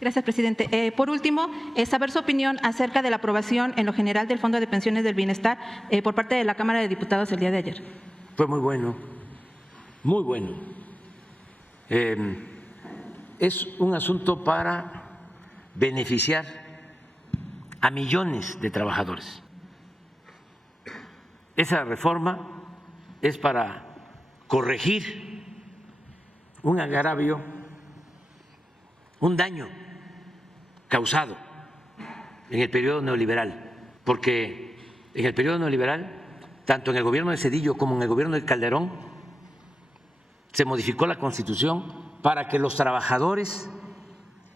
Gracias, presidente. Por último, saber su opinión acerca de la aprobación en lo general del Fondo de Pensiones del Bienestar por parte de la Cámara de Diputados el día de ayer. Fue muy bueno, muy bueno. Es un asunto para beneficiar a millones de trabajadores. Esa reforma es para corregir un agravio, un daño causado en el periodo neoliberal, porque en el periodo neoliberal, tanto en el gobierno de Zedillo como en el gobierno de Calderón, se modificó la Constitución para que los trabajadores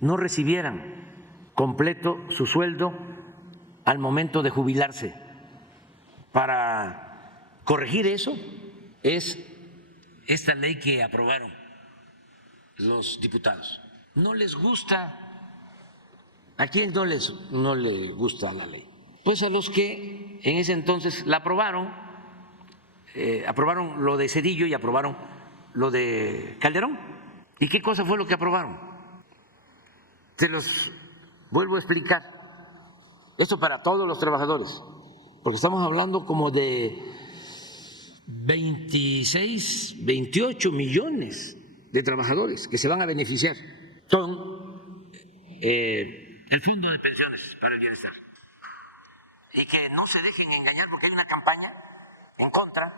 no recibieran completo su sueldo al momento de jubilarse. Para corregir eso es esta ley que aprobaron los diputados. No les gusta. ¿A quién no le gusta la ley? Pues a los que en ese entonces la aprobaron, aprobaron lo de Zedillo y aprobaron lo de Calderón. ¿Y qué cosa fue lo que aprobaron? Se los vuelvo a explicar. Esto para todos los trabajadores, porque estamos hablando como de 26, 28 millones de trabajadores que se van a beneficiar con el Fondo de Pensiones para el Bienestar. Y que no se dejen engañar porque hay una campaña en contra.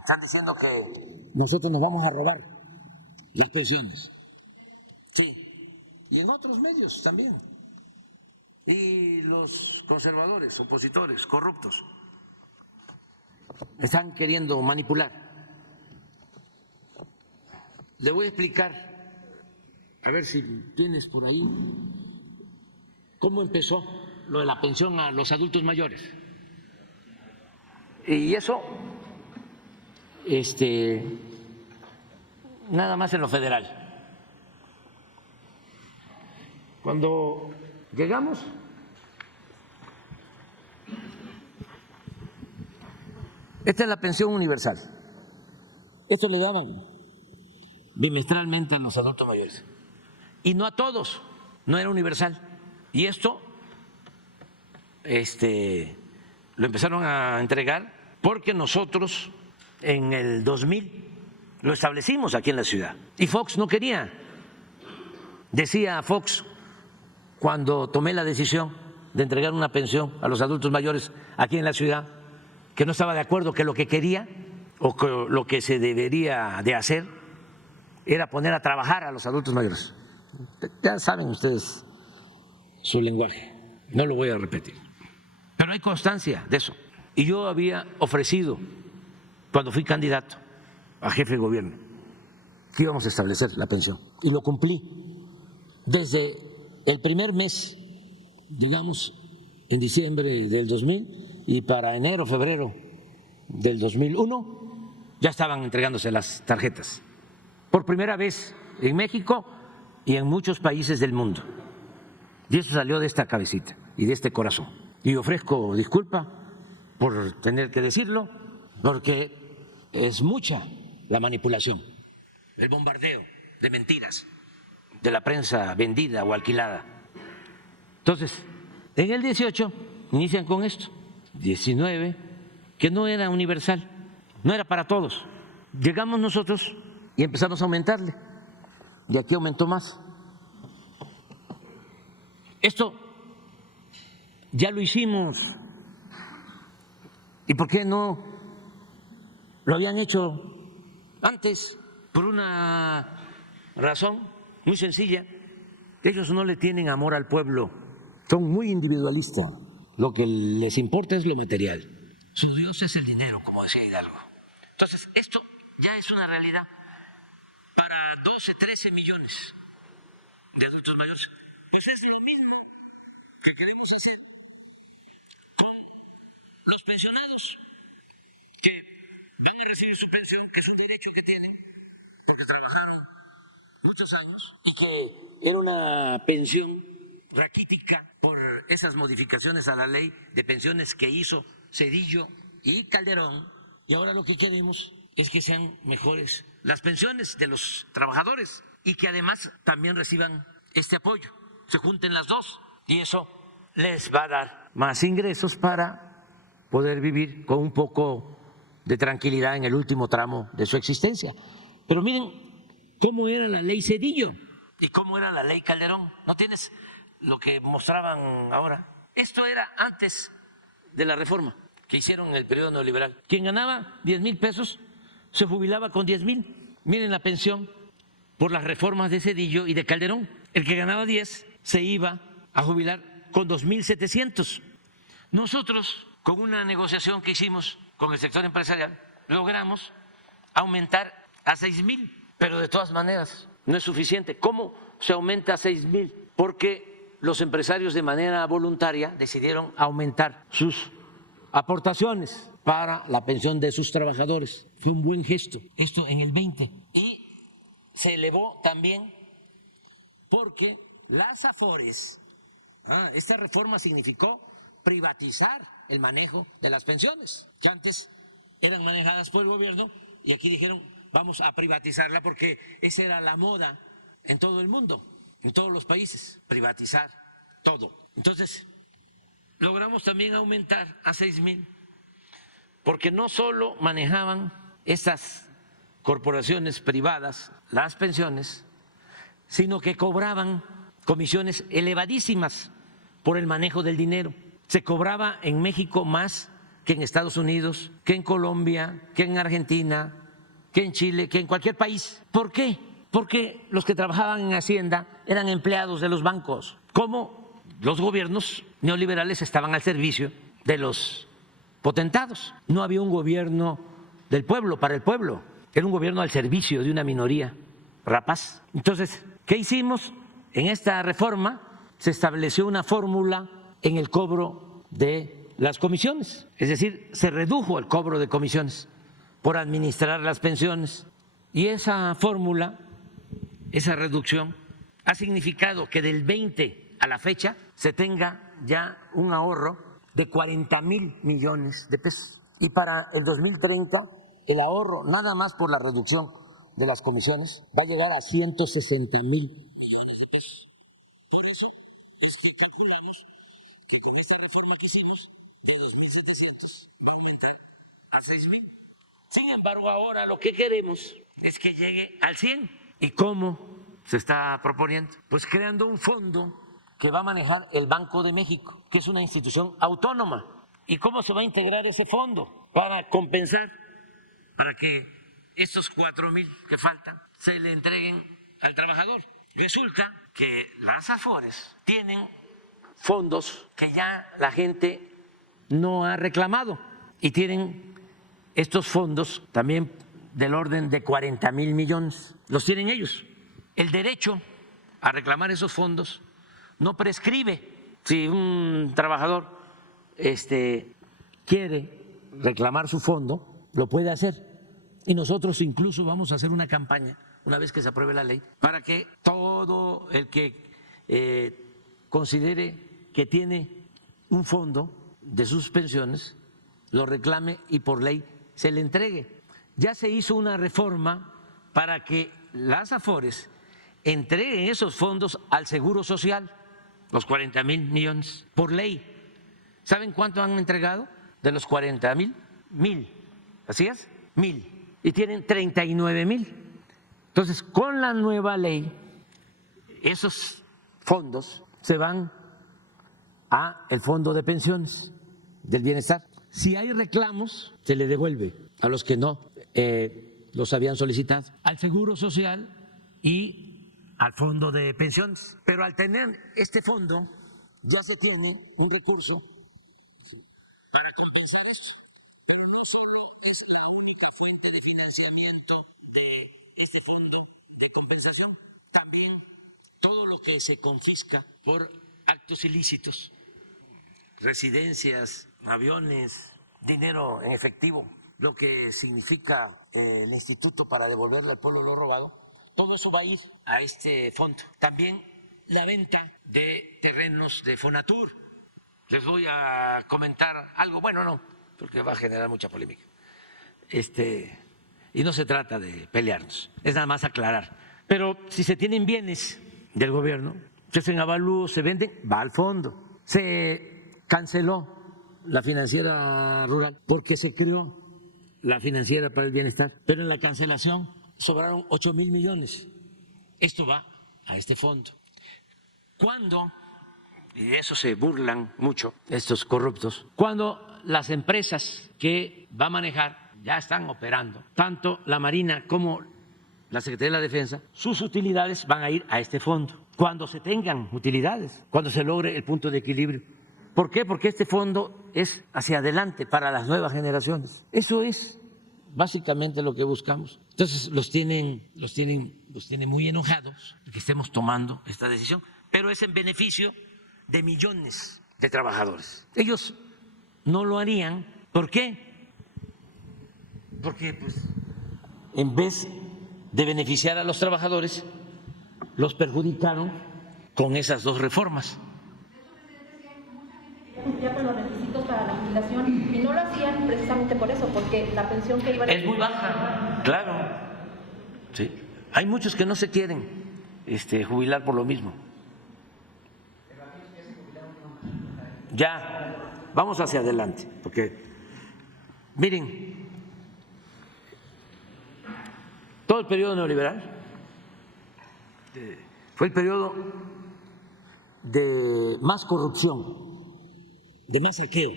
Están diciendo que nosotros nos vamos a robar las pensiones. Sí, y en otros medios también. Y los conservadores, opositores, corruptos, están queriendo manipular. Le voy a explicar, a ver si tienes por ahí, cómo empezó lo de la pensión a los adultos mayores. Y eso, nada más en lo federal. Cuando llegamos, esta es la pensión universal. Esto le daban bimestralmente a los adultos mayores. Y no a todos, no era universal. Y esto lo empezaron a entregar porque nosotros en el 2000 lo establecimos aquí en la ciudad. Y Fox no quería. Decía Fox, cuando tomé la decisión de entregar una pensión a los adultos mayores aquí en la ciudad, que no estaba de acuerdo, que lo que quería o que lo que se debería de hacer era poner a trabajar a los adultos mayores. Ya saben ustedes su lenguaje, no lo voy a repetir. Pero hay constancia de eso. Y yo había ofrecido, cuando fui candidato a jefe de gobierno, que íbamos a establecer la pensión. Y lo cumplí. Desde el primer mes, llegamos en diciembre del 2000, y para enero, febrero del 2001 ya estaban entregándose las tarjetas. Por primera vez en México y en muchos países del mundo. Y eso salió de esta cabecita y de este corazón. Y ofrezco disculpa por tener que decirlo, porque es mucha la manipulación, el bombardeo de mentiras de la prensa vendida o alquilada. Entonces, en el 18 inician con esto, 19, que no era universal, no era para todos. Llegamos nosotros y empezamos a aumentarle, y aquí aumentó más. Esto ya lo hicimos. ¿Y por qué no lo habían hecho antes? Por una razón muy sencilla. Ellos no le tienen amor al pueblo, son muy individualistas. Lo que les importa es lo material. Su Dios es el dinero, como decía Hidalgo. Entonces, esto ya es una realidad para 12, 13 millones de adultos mayores. Pues es lo mismo que queremos hacer con los pensionados, que van a recibir su pensión, que es un derecho que tienen, porque trabajaron muchos años, y que era una pensión raquítica por esas modificaciones a la ley de pensiones que hizo Zedillo y Calderón. Y ahora lo que queremos es que sean mejores las pensiones de los trabajadores y que además también reciban este apoyo, se junten las dos y eso les va a dar más ingresos para poder vivir con un poco de tranquilidad en el último tramo de su existencia. Pero miren cómo era la ley Zedillo y cómo era la ley Calderón. ¿No tienes lo que mostraban ahora? Esto era antes de la reforma que hicieron en el periodo neoliberal. Quien ganaba 10,000 pesos se jubilaba con 10,000. Miren la pensión por las reformas de Zedillo y de Calderón. El que ganaba 10 se iba a jubilar con 2,700. Nosotros, con una negociación que hicimos con el sector empresarial, logramos aumentar a 6,000, pero de todas maneras no es suficiente. ¿Cómo se aumenta a 6,000? Porque los empresarios de manera voluntaria decidieron aumentar sus aportaciones para la pensión de sus trabajadores. Fue un buen gesto, esto en el 20. Y se elevó también porque las AFORES, esta reforma significó privatizar el manejo de las pensiones, que antes eran manejadas por el gobierno y aquí dijeron vamos a privatizarla porque esa era la moda en todo el mundo, en todos los países, privatizar todo. Entonces, logramos también aumentar a 6,000, porque no solo manejaban estas corporaciones privadas las pensiones, sino que cobraban comisiones elevadísimas por el manejo del dinero. Se cobraba en México más que en Estados Unidos, que en Colombia, que en Argentina, que en Chile, que en cualquier país. ¿Por qué? Porque los que trabajaban en Hacienda eran empleados de los bancos. ¿Cómo? Los gobiernos neoliberales estaban al servicio de los potentados. No había un gobierno del pueblo, para el pueblo. Era un gobierno al servicio de una minoría rapaz. Entonces, ¿qué hicimos? En esta reforma se estableció una fórmula en el cobro de las comisiones. Es decir, se redujo el cobro de comisiones por administrar las pensiones. Y esa fórmula, esa reducción, ha significado que del 20 a la fecha se tenga ya un ahorro de 40,000 millones de pesos. Y para el 2030, el ahorro, nada más por la reducción de las comisiones, va a llegar a 160,000 millones de pesos. Por eso es que calculamos que con esta reforma que hicimos, de 2,700 va a aumentar a 6,000. Sin embargo, ahora lo que queremos es que llegue al 100. ¿Y cómo se está proponiendo? Pues creando un fondo que va a manejar el Banco de México, que es una institución autónoma. ¿Y cómo se va a integrar ese fondo? Para compensar, para que estos 4,000 que faltan se le entreguen al trabajador. Resulta que las AFORES tienen fondos que ya la gente no ha reclamado y tienen estos fondos también del orden de 40,000 millones. Los tienen ellos. El derecho a reclamar esos fondos no prescribe. Si un trabajador quiere reclamar su fondo, lo puede hacer. Y nosotros incluso vamos a hacer una campaña, una vez que se apruebe la ley, para que todo el que considere que tiene un fondo de sus pensiones lo reclame y por ley se le entregue. Ya se hizo una reforma para que las AFORES entreguen esos fondos al Seguro Social, los 40,000 millones, por ley. ¿Saben cuánto han entregado? De los 40,000, 1,000. ¿Así es? 1,000. Y tienen 39,000. Entonces, con la nueva ley, esos fondos se van a el Fondo de Pensiones del Bienestar. Si hay reclamos, se le devuelve a los que no los habían solicitado, al Seguro Social y al Fondo de Pensiones. Pero al tener este fondo, ya se tiene un recurso para comenzar eso. Pero no solo es la única fuente de financiamiento de este fondo de compensación, también todo lo que se confisca por actos ilícitos, residencias, aviones, dinero en efectivo, lo que significa el instituto para devolverle al pueblo lo robado, todo eso va a ir a este fondo. También la venta de terrenos de Fonatur. Les voy a comentar algo, bueno, no, porque va a generar mucha polémica. Y no se trata de pelearnos, es nada más aclarar. Pero si se tienen bienes del gobierno, se hacen avalúos, se venden, va al fondo. Se canceló la financiera rural porque se creó la financiera para el bienestar, pero en la cancelación sobraron 8,000 millones. Esto va a este fondo. Cuando, y de eso se burlan mucho estos corruptos, cuando las empresas que va a manejar ya están operando, tanto la Marina como la Secretaría de la Defensa, sus utilidades van a ir a este fondo. Cuando se tengan utilidades, cuando se logre el punto de equilibrio. ¿Por qué? Porque este fondo es hacia adelante para las nuevas generaciones. Eso es básicamente lo que buscamos. Entonces los tienen muy enojados de que estemos tomando esta decisión, pero es en beneficio de millones de trabajadores. Ellos no lo harían. ¿Por qué? Porque pues en vez de beneficiar a los trabajadores, los perjudicaron con esas dos reformas. Ya con los requisitos para la jubilación y no lo hacían precisamente por eso, porque la pensión que iban a... Es muy baja, claro. Sí. Hay muchos que no se quieren jubilar por lo mismo. Ya, vamos hacia adelante, porque miren, todo el periodo neoliberal fue el periodo de más corrupción, de más saqueo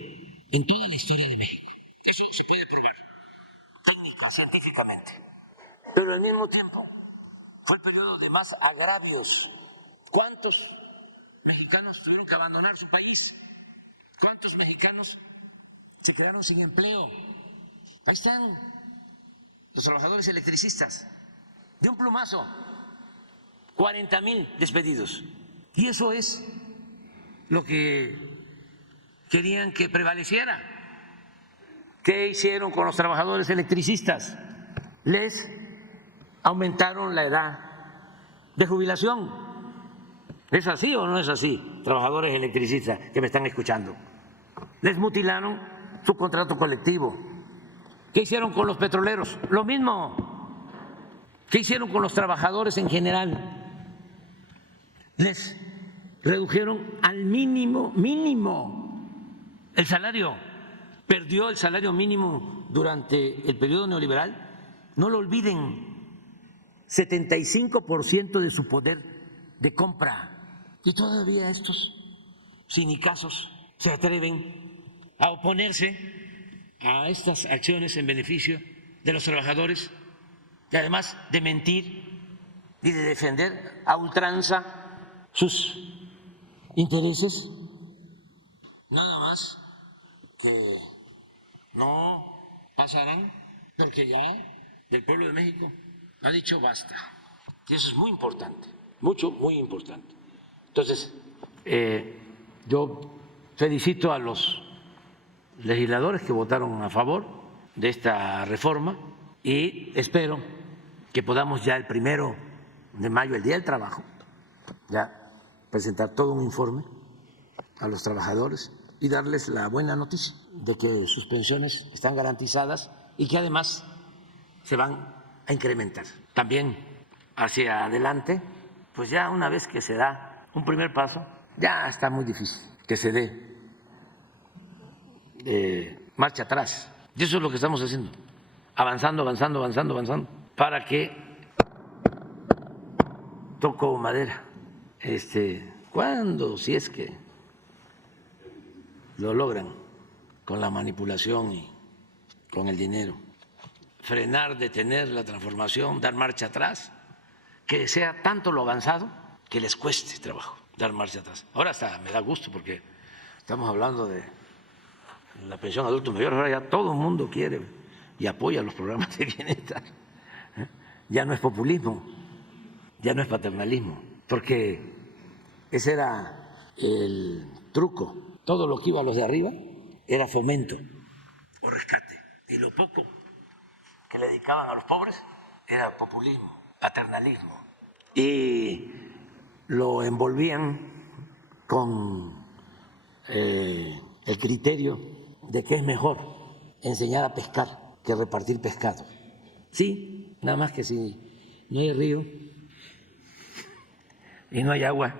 en toda la historia de México. Eso no se puede probar técnica, científicamente. Pero al mismo tiempo fue el periodo de más agravios. ¿Cuántos mexicanos tuvieron que abandonar su país? ¿Cuántos mexicanos se quedaron sin empleo? Ahí están los trabajadores electricistas. De un plumazo, 40,000 despedidos. Y eso es lo que querían que prevaleciera. ¿Qué hicieron con los trabajadores electricistas? Les aumentaron la edad de jubilación. ¿Es así o no es así, trabajadores electricistas que me están escuchando? Les mutilaron su contrato colectivo. ¿Qué hicieron con los petroleros? Lo mismo. ¿Qué hicieron con los trabajadores en general? Les redujeron al mínimo el salario. Perdió el salario mínimo durante el periodo neoliberal. No lo olviden, 75% de su poder de compra. Y todavía estos cinicazos se atreven a oponerse a estas acciones en beneficio de los trabajadores y además de mentir y de defender a ultranza sus intereses. Nada más que no pasarán porque ya el pueblo de México ha dicho basta. Y eso es muy importante, muy importante. Entonces, yo felicito a los legisladores que votaron a favor de esta reforma y espero que podamos ya el 1 de mayo, el Día del Trabajo, ya presentar todo un informe a los trabajadores y darles la buena noticia de que sus pensiones están garantizadas y que además se van a incrementar. También hacia adelante, pues ya una vez que se da un primer paso, ya está muy difícil que se dé marcha atrás. Y eso es lo que estamos haciendo, avanzando, para que, toco madera, cuando, si es que lo logran con la manipulación y con el dinero, frenar, detener la transformación, dar marcha atrás, que sea tanto lo avanzado que les cueste trabajo dar marcha atrás. Ahora hasta me da gusto porque estamos hablando de la pensión adulto mayor, ahora ya todo el mundo quiere y apoya los programas de bienestar. Ya no es populismo, ya no es paternalismo, porque ese era el truco. Todo lo que iba a los de arriba era fomento o rescate, y lo poco que le dedicaban a los pobres era populismo, paternalismo, y lo envolvían con el criterio de que es mejor enseñar a pescar que repartir pescado. Sí, nada más que si no hay río y no hay agua,